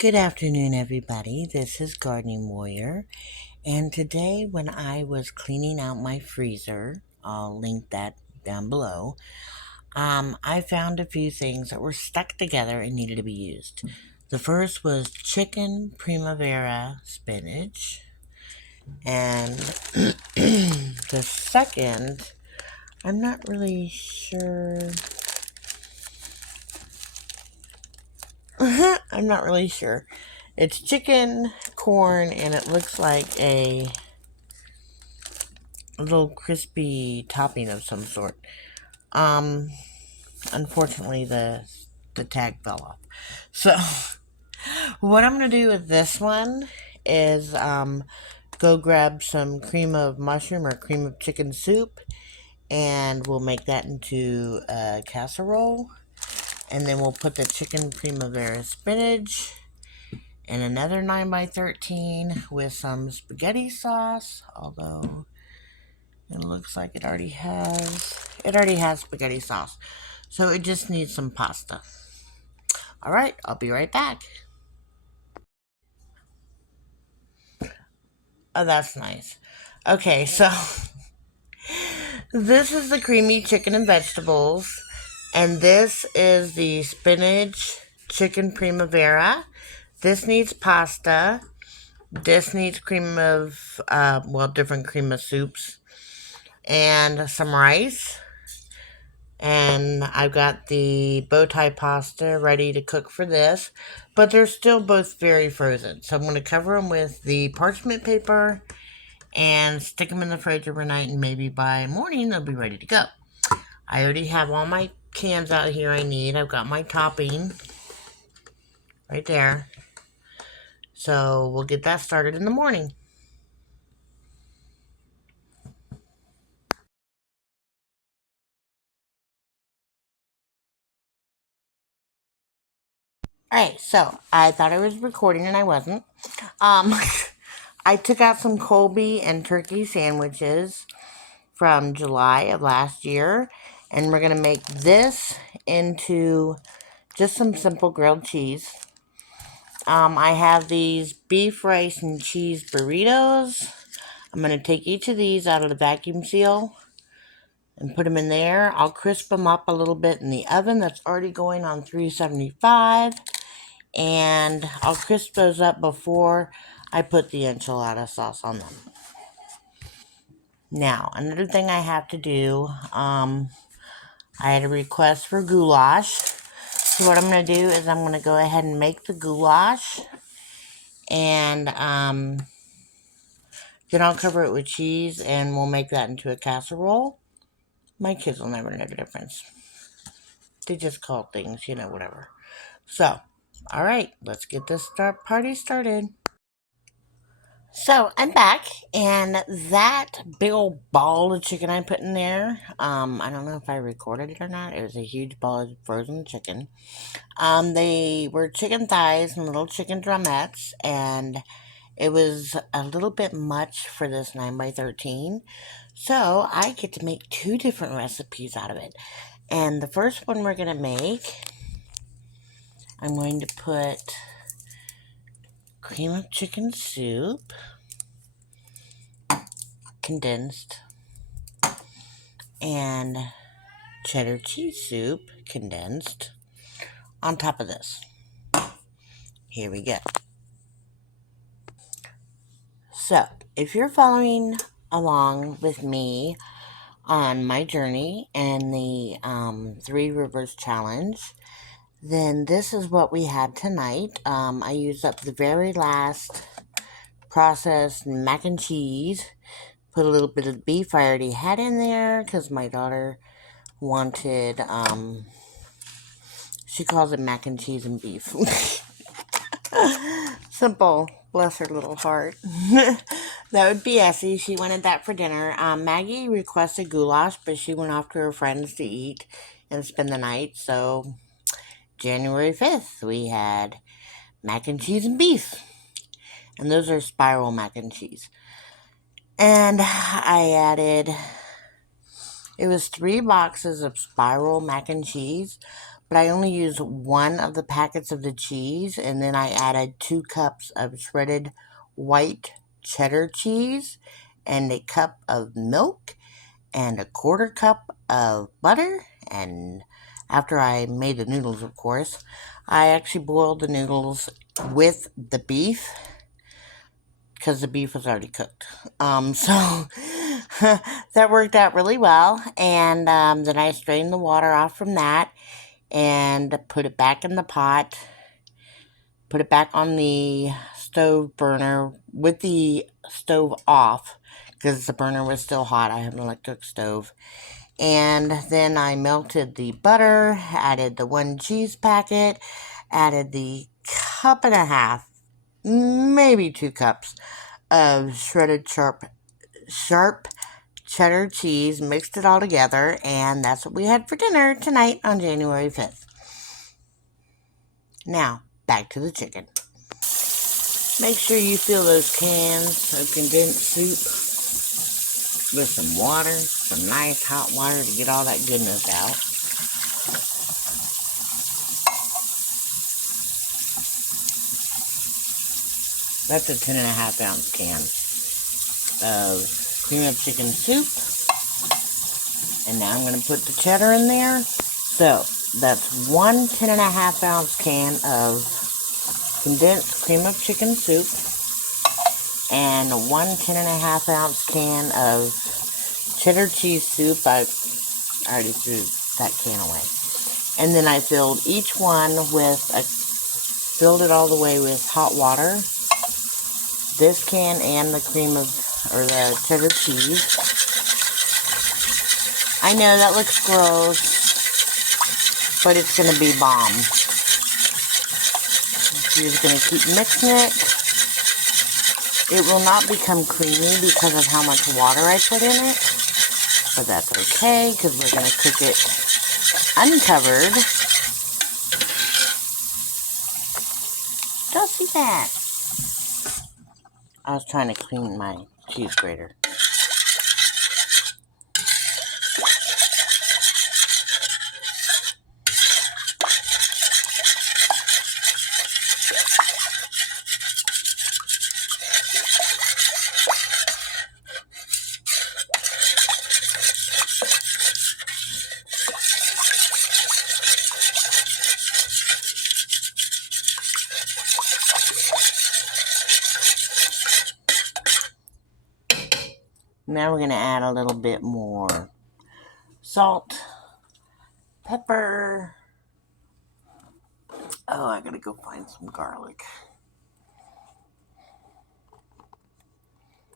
Good afternoon, everybody. This is Gardening Warrior. And today, when I was cleaning out my freezer, I'll link that down below, I found a few things that were stuck together and needed to be used. The first was chicken primavera spinach. And the second, I'm not really sure. I'm not really sure. It's chicken, corn, and it looks like a little crispy topping of some sort. Um, Unfortunately, the tag fell off. So, what I'm gonna do with this one is go grab some cream of mushroom or cream of chicken soup, and we'll make that into a casserole. And then we'll put the chicken primavera spinach in another 9x13 with some spaghetti sauce, although it looks like it already has spaghetti sauce. So it just needs some pasta. All right, I'll be right back. Oh, that's nice. Okay, so this is the creamy chicken and vegetables, and this is the spinach chicken primavera. This needs pasta. This needs cream of, different cream of soups, and some rice. And I've got the bow tie pasta ready to cook for this, but they're still both very frozen. So I'm going to cover them with the parchment paper and stick them in the fridge overnight, and maybe by morning they'll be ready to go. I already have all my cans out here I need. I've got my topping right there. So we'll get that started in the morning. Alright, so I thought I was recording and I wasn't. Um, I took out some Colby and turkey sandwiches from July of last year, and we're going to make this into just some simple grilled cheese. I have these beef, rice, and cheese burritos. I'm going to take each of these out of the vacuum seal and put them in there. I'll crisp them up a little bit in the oven that's already going on 375, and I'll crisp those up before I put the enchilada sauce on them. Now, another thing I have to do, I had a request for goulash. So what I'm going to do is I'm going to go ahead and make the goulash, and then I'll cover it with cheese, and we'll make that into a casserole. My kids will never know the difference. They just call things, whatever. So, all right, let's get this party started. So I'm back, and that big old ball of chicken I put in there, I don't know if I recorded it or not. It was a huge ball of frozen chicken. They were chicken thighs and little chicken drumettes, and it was a little bit much for this 9x13. So I get to make two different recipes out of it. And the first one we're going to make, I'm going to put cream of chicken soup, condensed, and cheddar cheese soup, condensed, on top of this. Here we go. So, if you're following along with me on my journey and the Three Rivers Challenge, then this is what we had tonight. I used up the very last processed mac and cheese. Put a little bit of beef I already had in there because my daughter wanted, she calls it mac and cheese and beef. Simple. Bless her little heart. That would be Essie. She wanted that for dinner. Maggie requested goulash, but she went off to her friends to eat and spend the night. So, January 5th, we had mac and cheese and beef. And those are spiral mac and cheese. And I added, it was 3 boxes of spiral mac and cheese, but I only used one of the packets of the cheese, and then I added 2 cups of shredded white cheddar cheese and a cup of milk and a 1/4 cup of butter. And after I made the noodles, of course, I actually boiled the noodles with the beef because the beef was already cooked. So that worked out really well. And then I strained the water off from that and put it back in the pot. Put it back on the stove burner with the stove off because the burner was still hot. I have an electric stove. And then I melted the butter, added the 1 cheese packet, added the 1.5 cups, maybe 2 cups of shredded sharp cheddar cheese, mixed it all together, and that's what we had for dinner tonight on January 5th. Now, back to the chicken. Make sure you fill those cans of condensed soup with some water, some nice hot water to get all that goodness out. That's a 10.5 ounce can of cream of chicken soup. And now I'm going to put the cheddar in there. So that's 1 10.5 ounce can of condensed cream of chicken soup and 1 10.5 ounce can of cheddar cheese soup. I already threw that can away. And then I filled each one filled it all the way with hot water. This can and the the cheddar cheese. I know that looks gross, but it's going to be bomb. You're just going to keep mixing it. It will not become creamy because of how much water I put in it, but that's okay because we're going to cook it uncovered. Don't see that. I was trying to clean my cheese grater. Now we're going to add a little bit more salt, pepper. Oh, I gotta go find some garlic.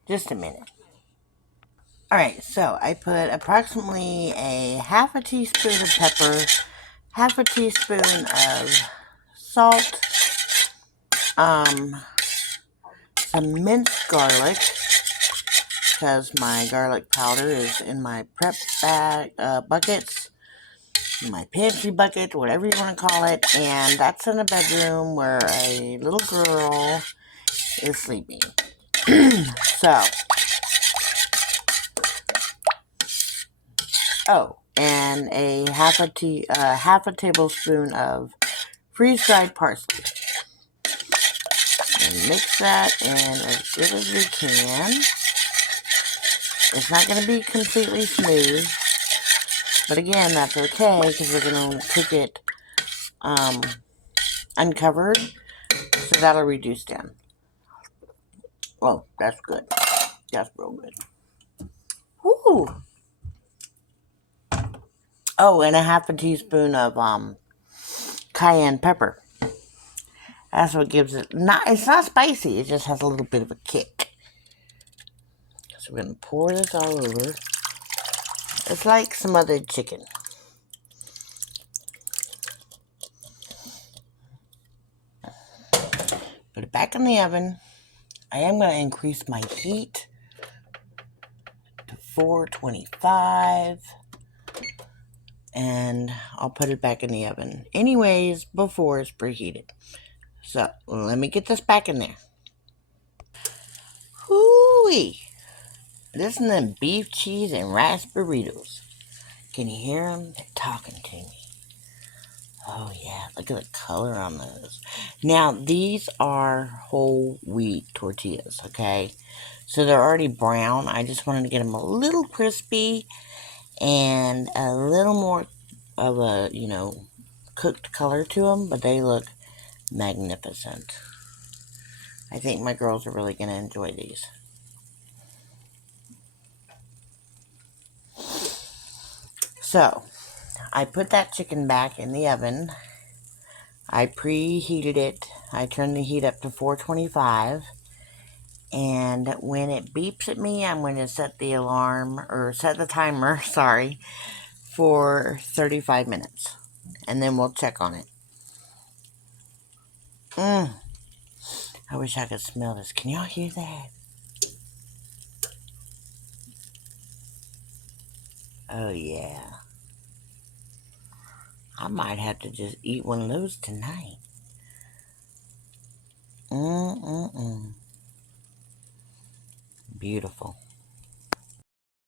Just a minute. Alright, so I put approximately a 1/2 teaspoon of pepper, 1/2 teaspoon of salt, some minced garlic, because my garlic powder is in my prep buckets, my pantry bucket, whatever you want to call it, and that's in a bedroom where a little girl is sleeping. So, and a half a tablespoon of freeze-dried parsley. And mix that in as good as we can. It's not going to be completely smooth, but again, that's okay because we're going to cook it uncovered, so that'll reduce down. Oh, that's good. That's real good. Woo! Oh, and a 1/2 teaspoon of cayenne pepper. That's what gives it. It's not spicy. It just has a little bit of a kick. So we're gonna pour this all over. It's like smothered chicken. Put it back in the oven. I am gonna increase my heat to 425. And I'll put it back in the oven anyways before it's preheated. So let me get this back in there. Hoo-wee! Listen to them beef, cheese, and rice burritos. Can you hear them? They're talking to me. Oh yeah, look at the color on those. Now these are whole wheat tortillas, okay? So they're already brown. I just wanted to get them a little crispy and a little more of a, cooked color to them, but they look magnificent. I think my girls are really going to enjoy these. So, I put that chicken back in the oven. I preheated it. I turned the heat up to 425. And when it beeps at me, I'm going to set the alarm, or set the timer, sorry, for 35 minutes. And then we'll check on it. I wish I could smell this. Can y'all hear that? Oh, yeah. I might have to just eat one of those tonight. Beautiful.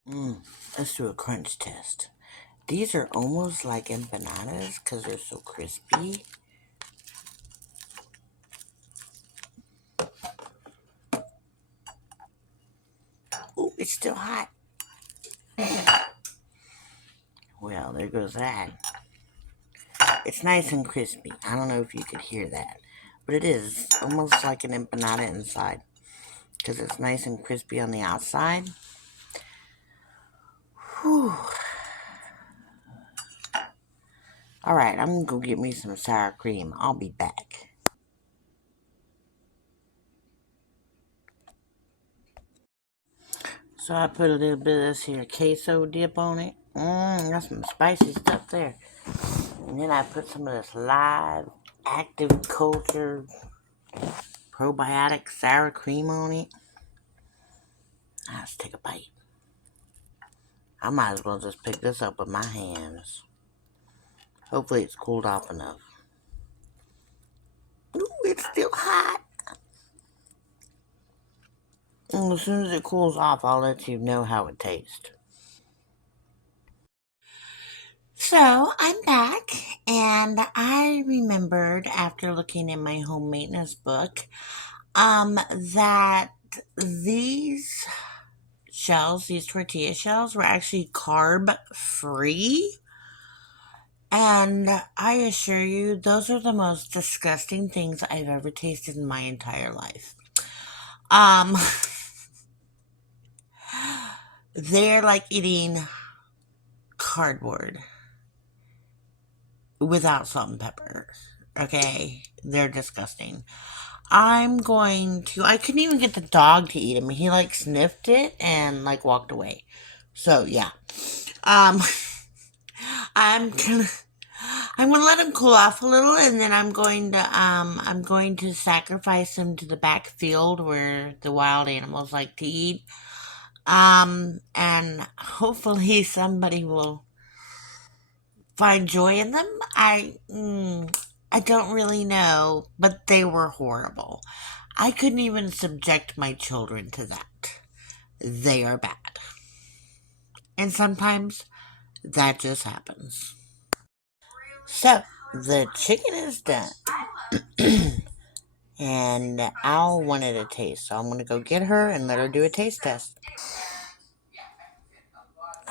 Let's do a crunch test. These are almost like empanadas because they're so crispy. Ooh, it's still hot. Well, there goes that. It's nice and crispy. I don't know if you could hear that, but it is almost like an empanada inside because it's nice and crispy on the outside. Whew. Alright, I'm gonna go get me some sour cream. I'll be back. So I put a little bit of this here queso dip on it. Got some spicy stuff there. And then I put some of this live, active culture, probiotic sour cream on it. Let's take a bite. I might as well just pick this up with my hands. Hopefully it's cooled off enough. Ooh, it's still hot. And as soon as it cools off, I'll let you know how it tastes. So I'm back, and I remembered after looking in my home maintenance book, that these shells, these tortilla shells, were actually carb free. And I assure you, those are the most disgusting things I've ever tasted in my entire life. Um, they're like eating cardboard without salt and pepper. Okay, they're disgusting. I couldn't even get the dog to eat him. He like sniffed it and like walked away. So yeah. Um, I'm gonna, I'm gonna let him cool off a little, and then I'm going to sacrifice him to the back field where the wild animals like to eat. And hopefully somebody will find joy in them. I don't really know, but they were horrible. I couldn't even subject my children to that. They are bad. And sometimes that just happens. So, the chicken is done. And Al wanted a taste, so I'm going to go get her and let her do a taste test.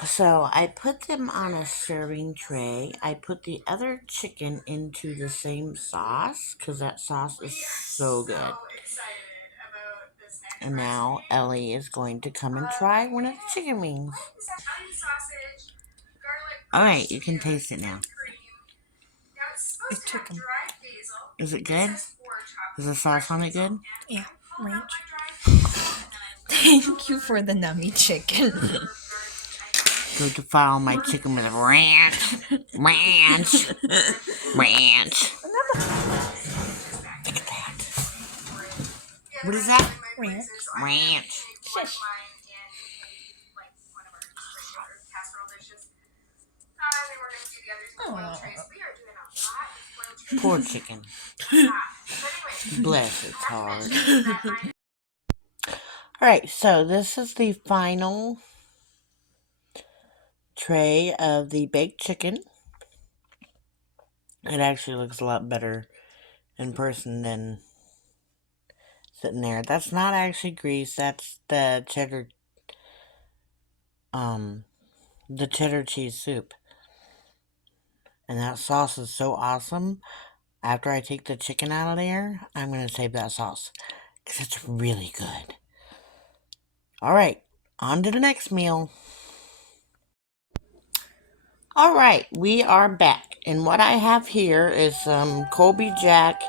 So, I put them on a serving tray. I put the other chicken into the same sauce because that sauce is so good. And now Ellie is going to come and try one of the chicken wings. Alright, you can taste it now. It's chicken. Is it good? Is the sauce on it good? Yeah, ranch. Thank you for the nummy chicken. Go to file my chicken with ranch. Ranch. Ranch. Look at that. What is that? Ranch. Ranch. Shush. Poor chicken. Bless its heart. Alright, so this is the final tray of the baked chicken. It actually looks a lot better in person than sitting there. That's not actually grease. That's the cheddar cheese soup. And that sauce is so awesome. After I take the chicken out of there, I'm going to save that sauce because it's really good. All right, on to the next meal. All right, we are back. And what I have here is some Colby Jack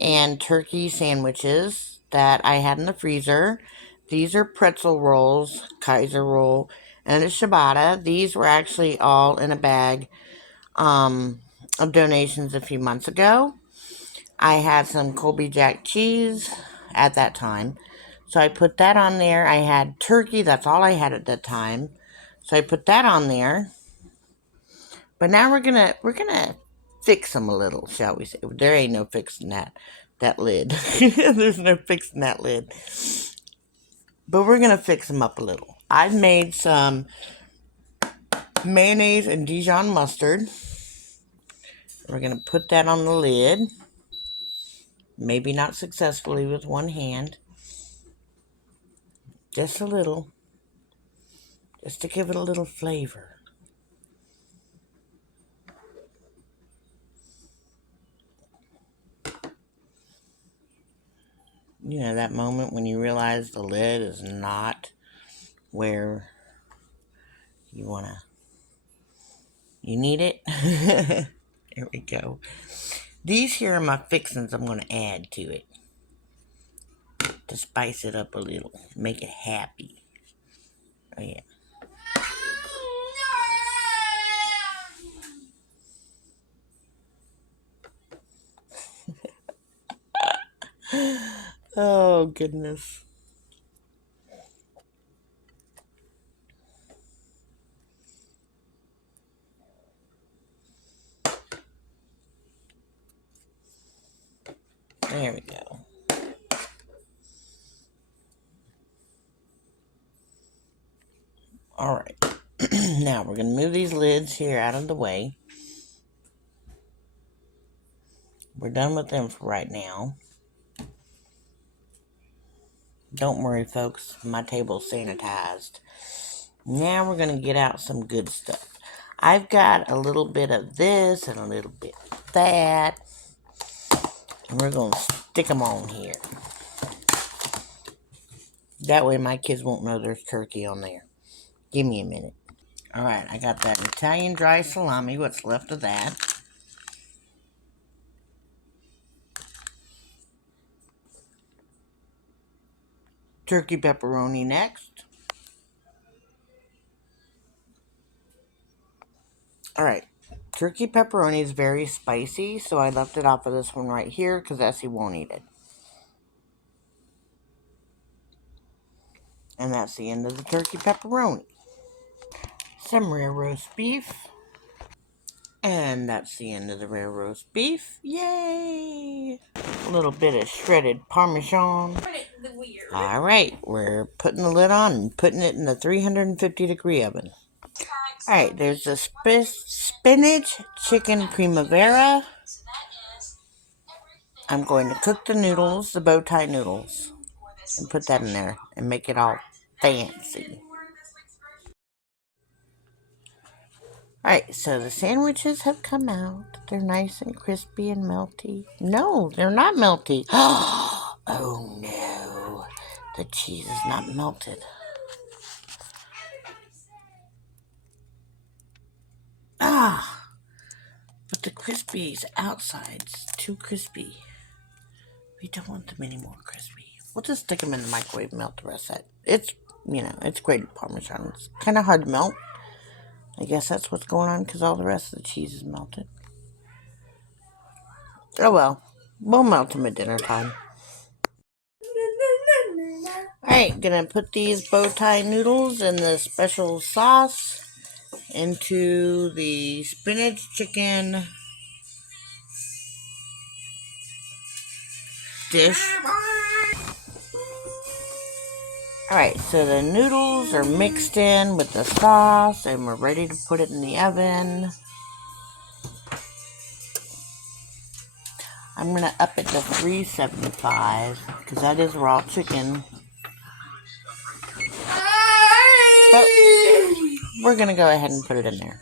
and turkey sandwiches that I had in the freezer. These are pretzel rolls, Kaiser roll, and a ciabatta. These were actually all in a bag of donations a few months ago. I had some Colby Jack cheese at that time. So I put that on there. I had turkey, that's all I had at that time. So I put that on there. But now we're gonna fix them a little, shall we say? There ain't no fixing that lid. There's no fixing that lid. But we're gonna fix them up a little. I've made some mayonnaise and Dijon mustard. We're gonna put that on the lid. Maybe not successfully with one hand. Just a little. Just to give it a little flavor. You know, that moment when you realize the lid is not where you need it. There we go. These here are my fixings I'm going to add to it. To spice it up a little. Make it happy. Oh, yeah. Oh, goodness. There we go. All right. Now we're going to move these lids here out of the way. We're done with them for right now. Don't worry, folks. My table's sanitized. Now we're going to get out some good stuff. I've got a little bit of this and a little bit of that. And we're going to stick them on here. That way my kids won't know there's turkey on there. Give me a minute. Alright, I got that Italian dry salami, what's left of that. Turkey pepperoni next. Alright, turkey pepperoni is very spicy, so I left it off of this one right here because Essie won't eat it. And that's the end of the turkey pepperoni. Some rare roast beef. And that's the end of the rare roast beef. Yay! A little bit of shredded Parmesan. Alright, we're putting the lid on and putting it in the 350-degree oven. Alright, there's the spinach chicken Primavera. I'm going to cook the noodles, the bow tie noodles, and put that in there and make it all fancy. Alright, so the sandwiches have come out. They're nice and crispy and melty. No, they're not melty. Oh no, the cheese is not melted. But the crispies outside's too crispy. We don't want them any more crispy. We'll just stick them in the microwave and melt the rest of it. It's, it's grated Parmesan. It's kind of hard to melt. I guess that's what's going on because all the rest of the cheese is melted. Oh well, we'll melt them at dinner time. Alright, gonna put these bow tie noodles in the special sauce into the spinach chicken dish. Alright, so the noodles are mixed in with the sauce and we're ready to put it in the oven. I'm going to up it to $3.75 because that is raw chicken. But we're going to go ahead and put it in there.